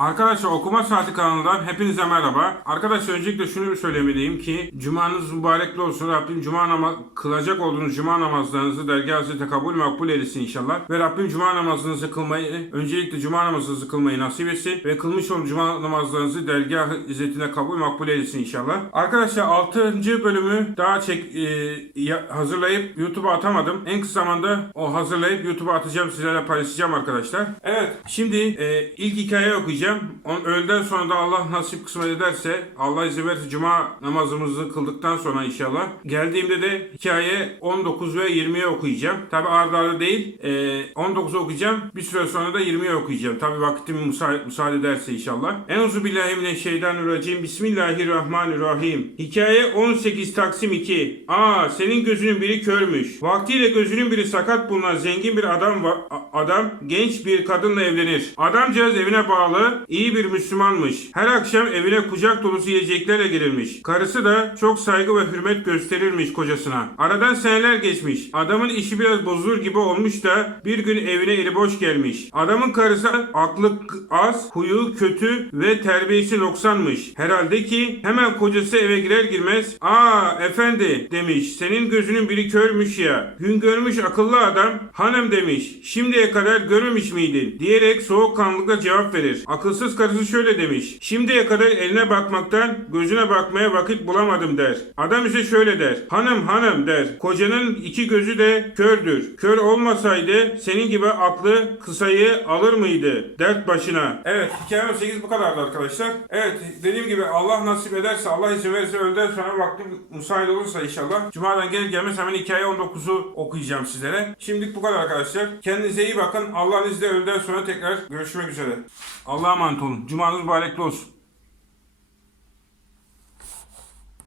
Arkadaşlar okuma saati kanalından hepinize merhaba. Arkadaşlar öncelikle şunu söylemeliyim ki Cumanız mübarekli olsun. Rabbim Cuma namaz kılacak olduğunuz Cuma namazlarınızı dergah tekabül makbul eylesin inşallah. Ve Rabbim Cuma namazınızı kılmayı, öncelikle Cuma namazınızı kılmayı nasip etsin. Ve kılmış olduğunuz Cuma namazlarınızı dergah izzetine kabul makbul eylesin inşallah. Arkadaşlar 6. bölümü daha çek e, hazırlayıp YouTube'a atamadım. En kısa zamanda o hazırlayıp YouTube'a atacağım sizlerle paylaşacağım arkadaşlar. Evet şimdi e, ilk hikaye okuyacağım. On, öğleden sonra da Allah nasip kısmet ederse Allah izin verirse Cuma namazımızı kıldıktan sonra inşallah. Geldiğimde de hikaye 19 ve 20'ye okuyacağım. Tabi arda arda değil. E, 19'u okuyacağım. Bir süre sonra da 20'ye okuyacağım. Tabi vaktim müsaade, müsaade ederse inşallah. Euzu billahi mineşşeytanirracim. Bismillahirrahmanirrahim. Hikaye 18 Taksim 2. Aa senin gözünün biri körmüş. Vaktiyle gözünün biri sakat bulunan zengin bir adam va- a- adam genç bir kadınla evlenir. Adamcağız evine bağlı, iyi bir Müslümanmış. Her akşam evine kucak dolusu yiyeceklerle gelirmiş. Karısı da çok saygı ve hürmet gösterirmiş kocasına. Aradan seneler geçmiş. Adamın işi biraz bozulur gibi olmuş da bir gün evine eli boş gelmiş. Adamın karısı aklı az, huyu kötü ve terbiyesi noksanmış. Herhalde ki hemen kocası eve girer girmez ''Aa efendi'' demiş. ''Senin gözünün biri körmüş ya. Gün görmüş akıllı adam hanım demiş. Şimdiye kadar görmemiş miydin?'' diyerek soğukkanlılıkla cevap verir. Akılsız karısı şöyle demiş. ''Şimdiye kadar eline bakmaktan gözüne bakmaya vakit bulamadım.'' der. Adam ise şöyle der. ''Hanım hanım'' der. ''Kocanın iki gözü de kördür. Kör olmasaydı senin gibi aklı kısayı alır mıydı dert başına?'' Evet hikaye 18 bu kadardı arkadaşlar. Evet dediğim gibi Allah nasip ederse Allah izin verirse öğleden sonra vaktim müsait olursa inşallah. Cuma'dan gelir gelmez hemen hikaye 19'u okuyacağım sizlere. Şimdilik bu kadar arkadaşlar. Kendinize iyi bakın. Allah'ın izniyle öğleden sonra tekrar görüşmek üzere. Allah'a emanet olun. Cumanız mübarekli olsun.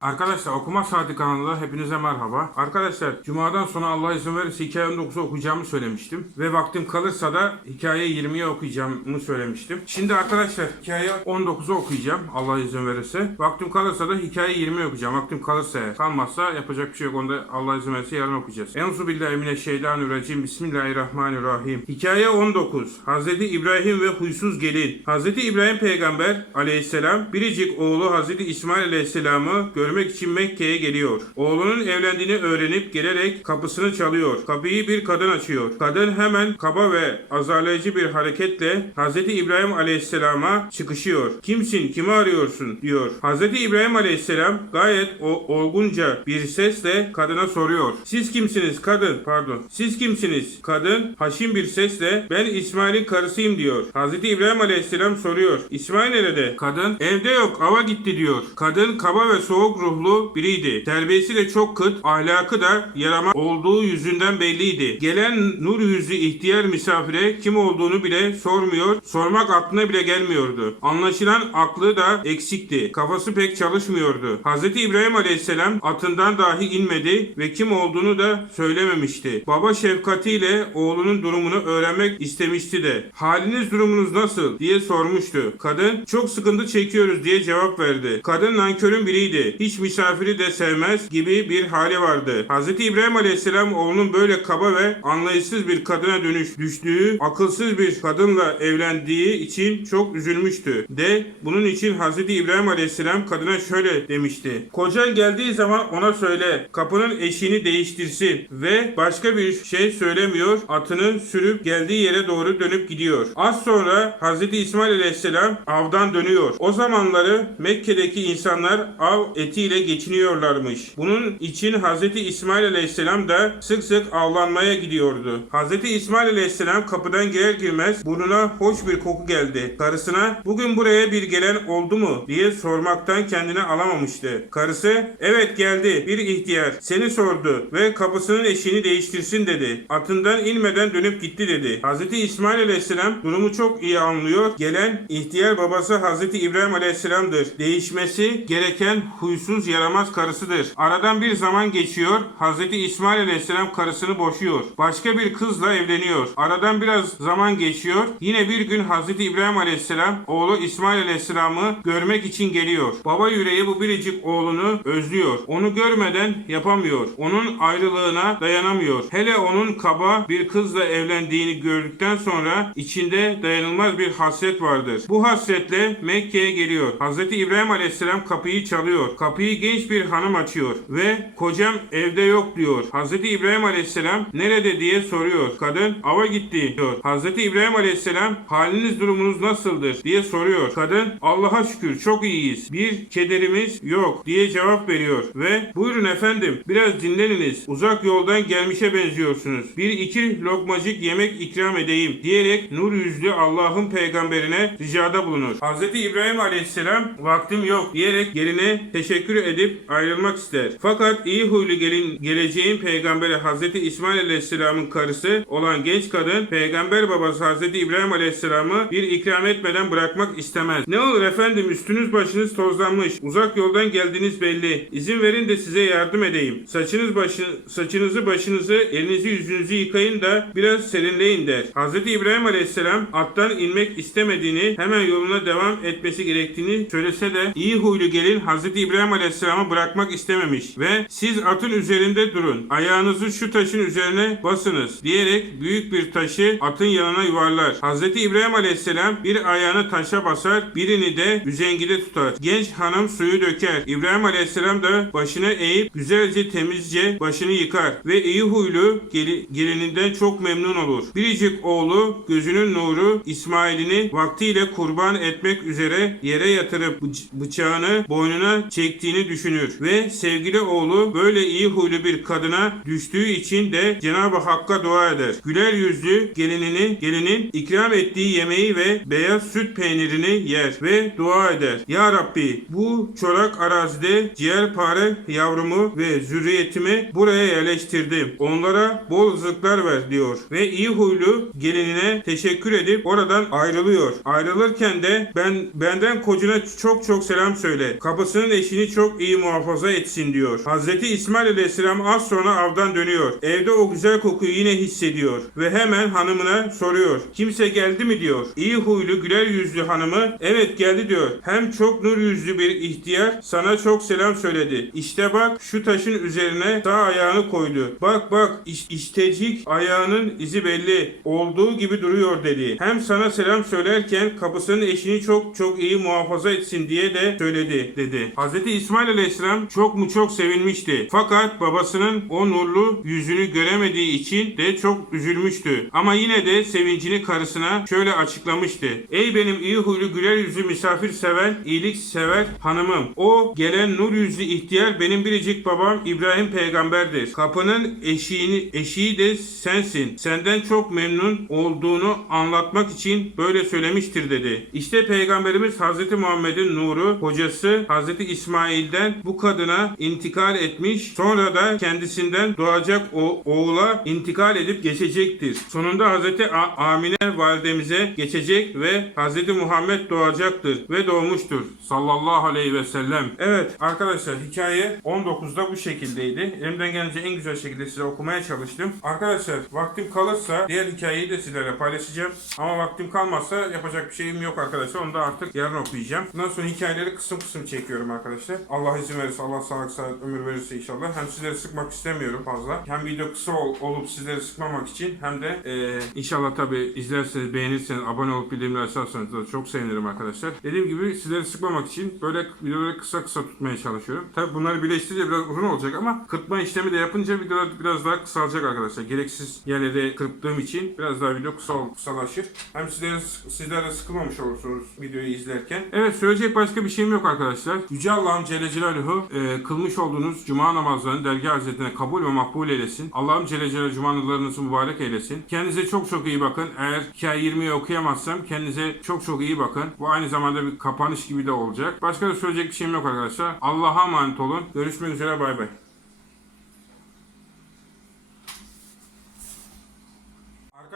Arkadaşlar okuma saati kanalında hepinize merhaba. Arkadaşlar Cuma'dan sonra Allah izin verirse hikaye 19'u okuyacağımı söylemiştim. Ve vaktim kalırsa da hikaye 20'ye okuyacağımı söylemiştim. Şimdi arkadaşlar hikaye 19'u okuyacağım Allah izin verirse. Vaktim kalırsa da hikaye 20'yi okuyacağım. Vaktim kalırsa eğer. kalmazsa yapacak bir şey yok. Onu da Allah izin verirse yarın okuyacağız. Euzu billahi mineşşeytanirracim. Bismillahirrahmanirrahim. Hikaye 19. Hazreti İbrahim ve huysuz gelin. Hazreti İbrahim peygamber aleyhisselam biricik oğlu Hazreti İsmail aleyhisselamı görmek için Mekke'ye geliyor. Oğlunun evlendiğini öğrenip gelerek kapısını çalıyor. Kapıyı bir kadın açıyor. Kadın hemen kaba ve azarlayıcı bir hareketle Hazreti İbrahim aleyhisselama çıkışıyor. Kimsin? Kimi arıyorsun? diyor. Hazreti İbrahim aleyhisselam gayet o olgunca bir sesle kadına soruyor. Siz kimsiniz kadın? Pardon. Siz kimsiniz? Kadın haşin bir sesle ben İsmail'in karısıyım diyor. Hazreti İbrahim aleyhisselam soruyor. İsmail nerede? Kadın evde yok ava gitti diyor. Kadın kaba ve soğuk ruhlu biriydi. Terbiyesi de çok kıt, ahlakı da yarama olduğu yüzünden belliydi. Gelen nur yüzlü ihtiyar misafire kim olduğunu bile sormuyor, sormak aklına bile gelmiyordu. Anlaşılan aklı da eksikti. Kafası pek çalışmıyordu. Hz. İbrahim aleyhisselam atından dahi inmedi ve kim olduğunu da söylememişti. Baba şefkatiyle oğlunun durumunu öğrenmek istemişti de. Haliniz durumunuz nasıl diye sormuştu. Kadın çok sıkıntı çekiyoruz diye cevap verdi. Kadın nankörün biriydi. Hiç misafiri de sevmez gibi bir hali vardı. Hz. İbrahim aleyhisselam oğlunun böyle kaba ve anlayışsız bir kadına dönüş düştüğü, akılsız bir kadınla evlendiği için çok üzülmüştü. De bunun için Hz. İbrahim aleyhisselam kadına şöyle demişti. Kocan geldiği zaman ona söyle kapının eşiğini değiştirsin ve başka bir şey söylemiyor. Atını sürüp geldiği yere doğru dönüp gidiyor. Az sonra Hz. İsmail aleyhisselam avdan dönüyor. O zamanları Mekke'deki insanlar av etiyle geçiniyorlarmış. Bunun için Hz. İsmail aleyhisselam da sık sık avlanmaya gidiyordu. Hz. İsmail aleyhisselam kapıdan girer girmez burnuna hoş bir koku geldi. Karısına bugün buraya bir gelen oldu mu diye sormaktan kendini alamamıştı. Karısı evet geldi bir ihtiyar seni sordu ve kapısının eşiğini değiştirsin dedi. Atından inmeden dönüp gitti dedi. Hz. İsmail aleyhisselam durumu çok iyi anlıyor. Gelen ihtiyar babası Hz. İbrahim aleyhisselamdır. Değişmesi gereken huysuz huysuz yaramaz karısıdır. Aradan bir zaman geçiyor. Hazreti İsmail Aleyhisselam karısını boşuyor. Başka bir kızla evleniyor. Aradan biraz zaman geçiyor. Yine bir gün Hazreti İbrahim Aleyhisselam oğlu İsmail Aleyhisselam'ı görmek için geliyor. Baba yüreği bu biricik oğlunu özlüyor. Onu görmeden yapamıyor. Onun ayrılığına dayanamıyor. Hele onun kaba bir kızla evlendiğini gördükten sonra içinde dayanılmaz bir hasret vardır. Bu hasretle Mekke'ye geliyor. Hazreti İbrahim Aleyhisselam kapıyı çalıyor. Kapıyı genç bir hanım açıyor ve kocam evde yok diyor. Hazreti İbrahim Aleyhisselam nerede diye soruyor. Kadın ava gitti diyor. Hazreti İbrahim Aleyhisselam haliniz durumunuz nasıldır diye soruyor. Kadın Allah'a şükür çok iyiyiz. Bir kederimiz yok diye cevap veriyor ve buyurun efendim biraz dinleniniz. Uzak yoldan gelmişe benziyorsunuz. Bir iki lokmacık yemek ikram edeyim diyerek nur yüzlü Allah'ın peygamberine ricada bulunur. Hazreti İbrahim Aleyhisselam vaktim yok diyerek geline teşekkür edip ayrılmak ister. Fakat iyi huylu gelin geleceğin peygamberi Hazreti İsmail Aleyhisselam'ın karısı olan genç kadın peygamber babası Hazreti İbrahim Aleyhisselam'ı bir ikram etmeden bırakmak istemez. Ne olur efendim üstünüz başınız tozlanmış. Uzak yoldan geldiğiniz belli. İzin verin de size yardım edeyim. Saçınız başı, saçınızı başınızı elinizi yüzünüzü yıkayın da biraz serinleyin der. Hazreti İbrahim Aleyhisselam attan inmek istemediğini hemen yoluna devam etmesi gerektiğini söylese de iyi huylu gelin Hazreti İbrahim Aleyhisselam'ı bırakmak istememiş ve siz atın üzerinde durun. Ayağınızı şu taşın üzerine basınız diyerek büyük bir taşı atın yanına yuvarlar. Hazreti İbrahim Aleyhisselam bir ayağını taşa basar birini de üzengide tutar. Genç hanım suyu döker. İbrahim Aleyhisselam da başını eğip güzelce temizce başını yıkar ve iyi huylu geli- gelininden çok memnun olur. Biricik oğlu gözünün nuru İsmail'ini vaktiyle kurban etmek üzere yere yatırıp bıç- bıçağını boynuna çektiğini düşünür ve sevgili oğlu böyle iyi huylu bir kadına düştüğü için de Cenab-ı Hakk'a dua eder. Güler yüzlü gelinini gelinin ikram ettiği yemeği ve beyaz süt peynirini yer ve dua eder. Ya Rabbi bu çorak arazide ciğerpare yavrumu ve zürriyetimi buraya yerleştirdim. Onlara bol rızıklar ver diyor. Ve iyi huylu gelinine teşekkür edip oradan ayrılıyor. Ayrılırken de ben benden kocuna çok çok selam söyle. Kapısının eşini çok iyi muhafaza etsin diyor. Hazreti İsmail Aleyhisselam az sonra avdan dönüyor. Evde o güzel kokuyu yine hissediyor. Ve hemen hanımına soruyor. Kimse geldi mi diyor. İyi huylu güler yüzlü hanımı evet geldi diyor. Hem çok nur yüzlü bir ihtiyar sana çok selam söyledi. İşte bak şu taşın üzerine sağ ayağını koydu. Bak bak iş, iştecik ayağının izi belli. Olduğu gibi duruyor dedi. Hem sana selam söylerken kapısının eşini çok çok iyi muhafaza etsin diye de söyledi dedi. Hazreti İsmail Aleyhisselam çok mu çok sevinmişti. Fakat babasının o nurlu yüzünü göremediği için de çok üzülmüştü. Ama yine de sevincini karısına şöyle açıklamıştı. Ey benim iyi huylu güler yüzlü misafir seven, iyilik sever hanımım. O gelen nur yüzlü ihtiyar benim biricik babam İbrahim peygamberdir. Kapının eşiğini, eşiği de sensin. Senden çok memnun olduğunu anlatmak için böyle söylemiştir dedi. İşte peygamberimiz Hazreti Muhammed'in nuru hocası Hazreti İsmail'den bu kadına intikal etmiş. Sonra da kendisinden doğacak o oğula intikal edip geçecektir. Sonunda Hazreti Amine validemize geçecek ve Hazreti Muhammed doğacaktır ve doğmuştur. Sallallahu aleyhi ve sellem. Evet arkadaşlar hikaye 19'da bu şekildeydi. Elimden gelince en güzel şekilde size okumaya çalıştım. Arkadaşlar vaktim kalırsa diğer hikayeyi de sizlerle paylaşacağım. Ama vaktim kalmazsa yapacak bir şeyim yok arkadaşlar. Onu da artık yarın okuyacağım. Bundan sonra hikayeleri kısım kısım çekiyorum arkadaşlar. Allah izin verirse, Allah sağlık sağlık ömür verirse inşallah. Hem sizleri sıkmak istemiyorum fazla. Hem video kısa ol- olup sizleri sıkmamak için hem de eee, inşallah tabi izlerseniz, beğenirseniz, abone olup bildirimleri açarsanız da çok sevinirim arkadaşlar. Dediğim gibi sizleri sıkmamak için böyle videoları kısa kısa tutmaya çalışıyorum. Tabi bunları birleştirince biraz uzun olacak ama kırpma işlemi de yapınca videolar biraz daha kısalacak arkadaşlar. Gereksiz yerlere kırptığım için biraz daha video kısa kısalaşır. Hem sizler, sizler de sıkılmamış olursunuz videoyu izlerken. Evet söyleyecek başka bir şeyim yok arkadaşlar. Yüce Allah'ım Celle Celaluhu e, kılmış olduğunuz cuma namazlarını dergah hazretine kabul ve makbul eylesin. Allah'ım Celle Celaluhu cumanızlarınızı mübarek eylesin. Kendinize çok çok iyi bakın. Eğer hikaye 20'yi okuyamazsam kendinize çok çok iyi bakın. Bu aynı zamanda bir kapanış gibi de olacak. Başka da söyleyecek bir şeyim yok arkadaşlar. Allah'a emanet olun. Görüşmek üzere bay bay.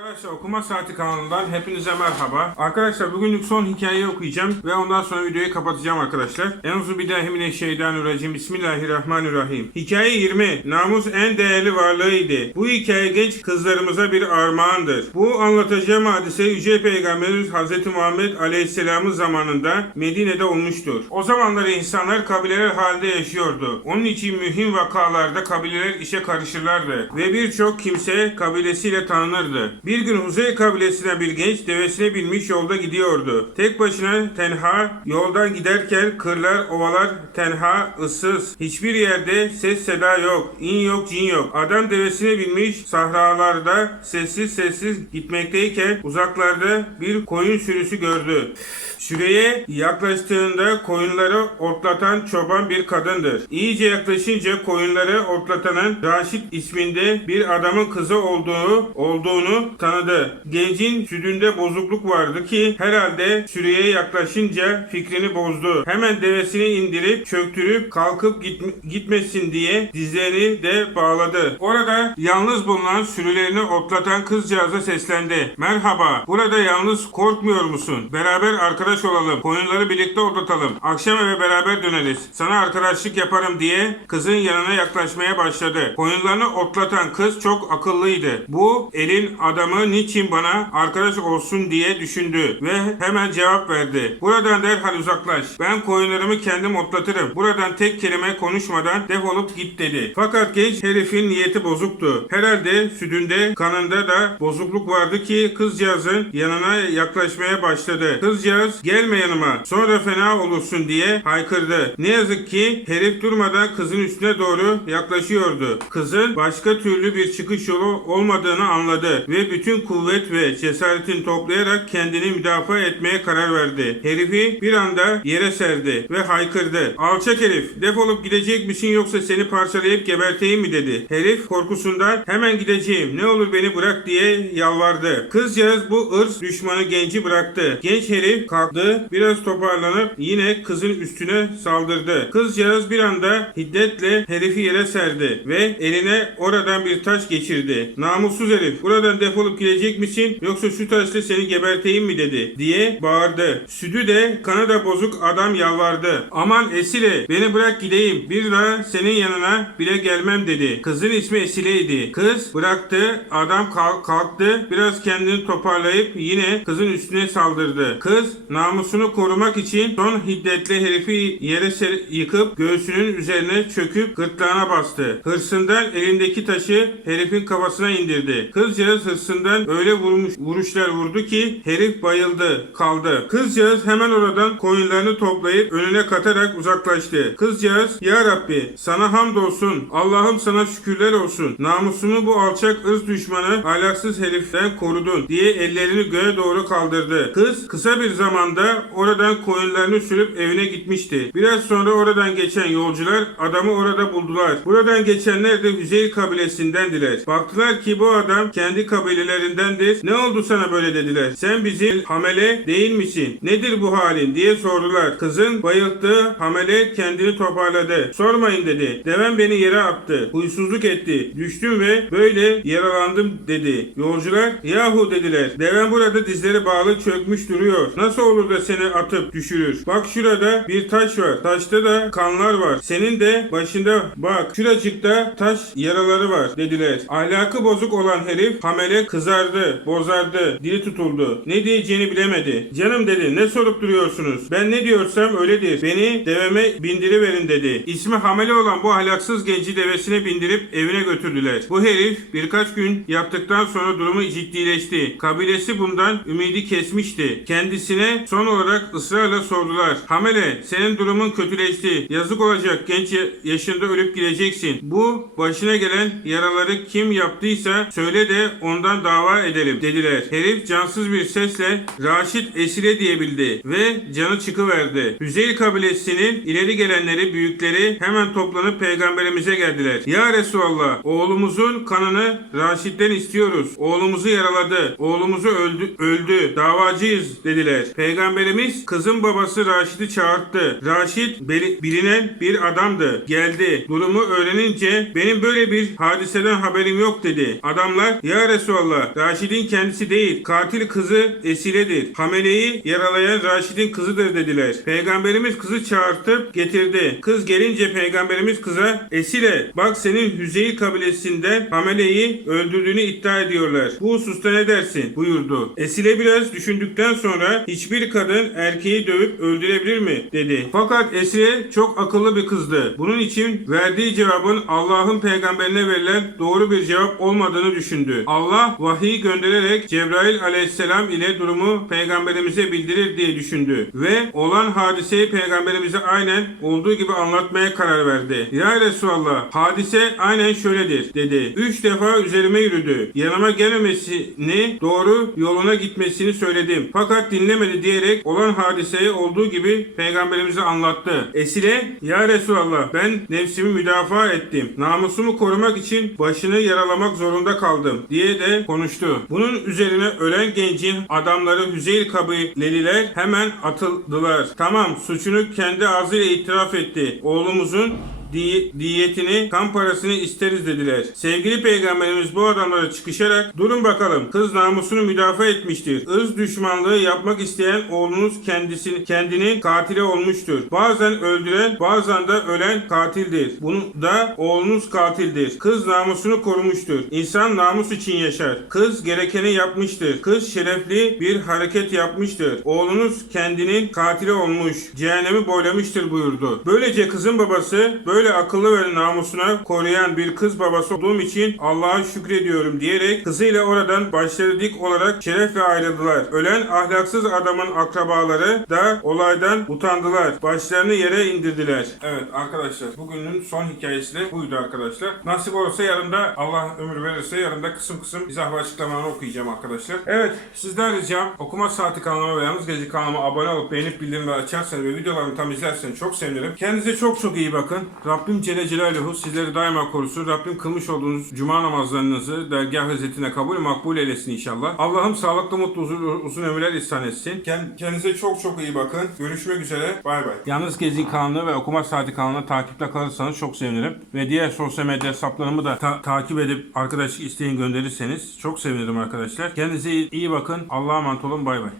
Arkadaşlar Okuma Saati kanalından hepinize merhaba. Arkadaşlar bugünlük son hikayeyi okuyacağım ve ondan sonra videoyu kapatacağım arkadaşlar. Enzu bidahimineşşeytanirracim. Bismillahirrahmanirrahim. Hikaye 20. Namus en değerli varlığıydı. Bu hikaye genç kızlarımıza bir armağandır. Bu anlatacağım hadise Yüce Peygamberimiz Hz. Muhammed Aleyhisselam'ın zamanında Medine'de olmuştur. O zamanlar insanlar kabileler halinde yaşıyordu. Onun için mühim vakalarda kabileler işe karışırlardı ve birçok kimse kabilesiyle tanınırdı. Bir gün Huzey kabilesine bir genç devesine binmiş yolda gidiyordu. Tek başına tenha yoldan giderken kırlar, ovalar tenha, ıssız. Hiçbir yerde ses seda yok. in yok, cin yok. Adam devesine binmiş sahralarda sessiz sessiz gitmekteyken uzaklarda bir koyun sürüsü gördü. Süreye yaklaştığında koyunları otlatan çoban bir kadındır. İyice yaklaşınca koyunları otlatanın Raşit isminde bir adamın kızı olduğu olduğunu tanıdı. Gencin sütünde bozukluk vardı ki herhalde süreye yaklaşınca fikrini bozdu. Hemen devesini indirip çöktürüp kalkıp gitm- gitmesin diye dizlerini de bağladı. Orada yalnız bulunan sürülerini otlatan kızcağıza seslendi. Merhaba, burada yalnız korkmuyor musun? Beraber arkadaş olalım. Koyunları birlikte otlatalım. Akşam eve beraber döneriz. Sana arkadaşlık yaparım diye kızın yanına yaklaşmaya başladı. Koyunlarını otlatan kız çok akıllıydı. Bu elin adamı niçin bana arkadaş olsun diye düşündü ve hemen cevap verdi. Buradan derhal uzaklaş. Ben koyunlarımı kendim otlatırım. Buradan tek kelime konuşmadan defolup git dedi. Fakat genç herifin niyeti bozuktu. Herhalde sütünde kanında da bozukluk vardı ki kızcağızın yanına yaklaşmaya başladı. Kızcağız gelme yanıma sonra fena olursun diye haykırdı. Ne yazık ki herif durmadan kızın üstüne doğru yaklaşıyordu. Kızın başka türlü bir çıkış yolu olmadığını anladı ve bütün kuvvet ve cesaretini toplayarak kendini müdafaa etmeye karar verdi. Herifi bir anda yere serdi ve haykırdı. Alçak herif defolup gidecek misin yoksa seni parçalayıp geberteyim mi dedi. Herif korkusundan hemen gideceğim ne olur beni bırak diye yalvardı. Kızcağız bu ırz düşmanı genci bıraktı. Genç herif kalktı biraz toparlanıp yine kızın üstüne saldırdı. Kızcağız bir anda hiddetle herifi yere serdi ve eline oradan bir taş geçirdi. Namussuz herif buradan defolup gidecek misin yoksa şu taşla seni geberteyim mi dedi diye bağırdı. Südü de kanı da bozuk adam yalvardı. Aman Esile beni bırak gideyim bir daha senin yanına bile gelmem dedi. Kızın ismi Esile'ydi. Kız bıraktı adam kalk- kalktı biraz kendini toparlayıp yine kızın üstüne saldırdı. Kız namusunu korumak için son hiddetle herifi yere yıkıp göğsünün üzerine çöküp gırtlağına bastı. Hırsından elindeki taşı herifin kafasına indirdi. Kızcağız hırsından öyle vurmuş, vuruşlar vurdu ki herif bayıldı, kaldı. Kızcağız hemen oradan koyunlarını toplayıp önüne katarak uzaklaştı. Kızcağız, Ya Rabbi sana hamdolsun, Allah'ım sana şükürler olsun. Namusunu bu alçak ırz düşmanı, ahlaksız heriften korudun diye ellerini göğe doğru kaldırdı. Kız kısa bir zamanda oradan koyunlarını sürüp evine gitmişti. Biraz sonra oradan geçen yolcular adamı orada buldular. Buradan geçenler de Hüzeyl kabilesindendiler. Baktılar ki bu adam kendi kabilelerindendir. Ne oldu sana böyle dediler. Sen bizim hamele değil misin? Nedir bu halin diye sordular. Kızın bayılttığı hamele kendini toparladı. Sormayın dedi. Devem beni yere attı. Huysuzluk etti. Düştüm ve böyle yaralandım dedi. Yolcular yahu dediler. Devem burada dizleri bağlı çökmüş duruyor. Nasıl olur da seni atıp düşürür? Bak şurada bir taş var. Taşta da kanlar var. Senin de başında bak şuracıkta taş yaraları var dediler. Ahlakı bozuk olan herif hamele kızardı, bozardı, dili tutuldu. Ne diyeceğini bilemedi. Canım dedi ne sorup duruyorsunuz? Ben ne diyorsam öyledir. Beni deveme bindiriverin dedi. İsmi hamele olan bu ahlaksız genci devesine bindirip evine götürdüler. Bu herif birkaç gün yattıktan sonra durumu ciddileşti. Kabilesi bundan ümidi kesmişti. Kendisine son olarak ısrarla sordular. Hamele senin durumun kötüleşti. Yazık olacak genç ya- yaşında ölüp gideceksin. Bu başına gelen yaraları kim yaptıysa söyle de ondan dava edelim dediler. Herif cansız bir sesle Raşit Esile diyebildi ve canı çıkıverdi. Hüzeyl kabilesinin ileri gelenleri büyükleri hemen toplanıp peygamberimize geldiler. Ya Resulallah oğlumuzun kanını Raşit'ten istiyoruz. Oğlumuzu yaraladı. Oğlumuzu öldü, öldü. Davacıyız dediler. Peygamberimiz kızın babası Raşit'i çağırttı. Raşit bilinen bir adamdı. Geldi. Durumu öğrenince benim böyle bir hadiseden haberim yok dedi. Adamlar ya Resulallah Resulallah. Raşid'in kendisi değil. Katil kızı Esile'dir. Hamele'yi yaralayan Raşid'in kızıdır dediler. Peygamberimiz kızı çağırtıp getirdi. Kız gelince peygamberimiz kıza Esile bak senin Hüzeyl kabilesinden Hamele'yi öldürdüğünü iddia ediyorlar. Bu hususta ne dersin? buyurdu. Esile biraz düşündükten sonra hiçbir kadın erkeği dövüp öldürebilir mi? dedi. Fakat Esile çok akıllı bir kızdı. Bunun için verdiği cevabın Allah'ın peygamberine verilen doğru bir cevap olmadığını düşündü. Allah vahiy göndererek Cebrail aleyhisselam ile durumu peygamberimize bildirir diye düşündü. Ve olan hadiseyi peygamberimize aynen olduğu gibi anlatmaya karar verdi. Ya Resulallah hadise aynen şöyledir dedi. Üç defa üzerime yürüdü. Yanıma gelmemesini doğru yoluna gitmesini söyledim. Fakat dinlemedi diyerek olan hadiseyi olduğu gibi peygamberimize anlattı. Esile ya Resulallah ben nefsimi müdafaa ettim. Namusumu korumak için başını yaralamak zorunda kaldım diye de konuştu. Bunun üzerine ölen gencin adamları Hüzeyl kabileliler hemen atıldılar. Tamam suçunu kendi ağzıyla itiraf etti. Oğlumuzun di- diyetini, kan parasını isteriz dediler. Sevgili peygamberimiz bu adamlara çıkışarak durun bakalım kız namusunu müdafaa etmiştir. Irz düşmanlığı yapmak isteyen oğlunuz kendisini kendinin katili olmuştur. Bazen öldüren bazen de ölen katildir. Bunu da oğlunuz katildir. Kız namusunu korumuştur. İnsan namus için yaşar. Kız gerekeni yapmıştır. Kız şerefli bir hareket yapmıştır. Oğlunuz kendinin katili olmuş. Cehennemi boylamıştır buyurdu. Böylece kızın babası böyle akıllı ve namusuna koruyan bir kız babası olduğum için Allah'a şükrediyorum diyerek kızıyla oradan başları olarak şerefle ayrıldılar. Ölen ahlaksız adamın akrabaları da olaydan utandılar. Başlarını yere indirdiler. Evet arkadaşlar bugünün son hikayesi de buydu arkadaşlar. Nasip olursa yarın da Allah ömür verirse yarın da kısım kısım izah ve açıklamalarını okuyacağım arkadaşlar. Evet sizden ricam okuma saati kanalıma ve yalnız gezi kanalıma abone olup beğenip bildirimleri açarsanız ve videolarımı tam izlerseniz çok sevinirim. Kendinize çok çok iyi bakın. Rabbim Celle Celaluhu sizleri daima korusun. Rabbim kılmış olduğunuz cuma namazlarınızı dergah hizmetine kabul makbul eylesin inşallah. Allah'ım sağlıklı mutlu uzun, ömürler ihsan etsin. Kend- Kendinize çok çok iyi bakın. Görüşmek üzere. Bay bay. Yalnız Gezi kanalı ve Okuma Saati kanalına takipte kalırsanız çok sevinirim. Ve diğer sosyal medya hesaplarımı da ta- takip edip arkadaşlık isteğin gönderirseniz çok sevinirim arkadaşlar. Kendinize iyi bakın. Allah'a emanet olun. Bay bay.